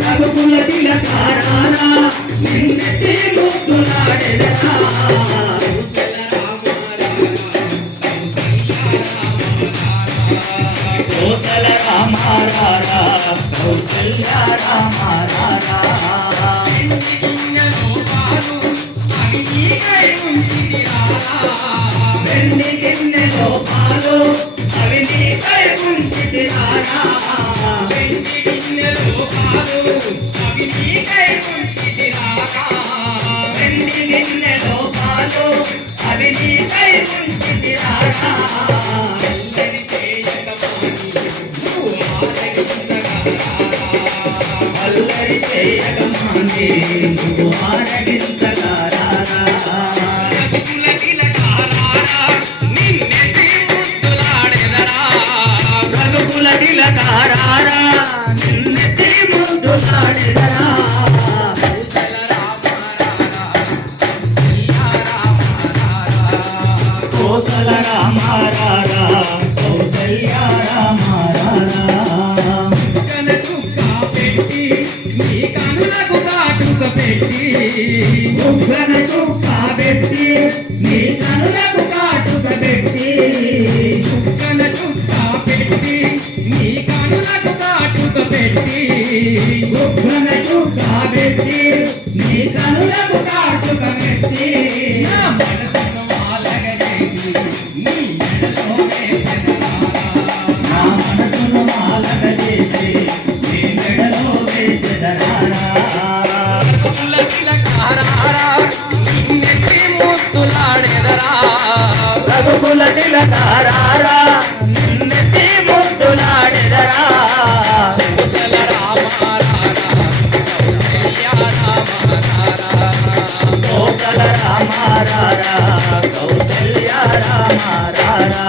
రఘుకుల తిలకారారా నిన్నెత్తి ముద్దులాడెదరా కోసల రామారారా కౌసల్య రామారారా వెండి గిన్నెలో పాలు అవి నీకై ఉంచితిరారా వెండి గిన్నెలో పాలు అవి నీకై ఉంచితిరారా వెండి గిన్నెలో పాలు అవి నీకై ఉంచితిరారా అల్లరి చేయగమాని నువ్వు ఆరగించగారా రఘుకుల తిలకారారా నిన్నెత్తి ముద్దులాడెదరా కోసల రామారారా కౌసల్య రామారారా నీ కనులకు కాటుక పెట్టి ఉగ్రన చుక్క పెట్టి నీ కనులకు కాటుక పెట్టి ఉగ్రన చుక్క పెట్టి నీ కనులకు కాటుక పెట్టి ఉగ్రన చుక్క పెట్టి నీ కనులకు కాటుక పెట్టి నా మనసును మాలగజేసి నీ మెడలో వేసెదరా నా మనసును మాలగజేసి నీ మెడలో వేసెదరా నిన్నెత్తి ముద్దులాడెదరా రఘుకుల తిలకారారా నిన్నెత్తి ముద్దులాడెదరా కోసల రామారారా కౌసల్య రామారారా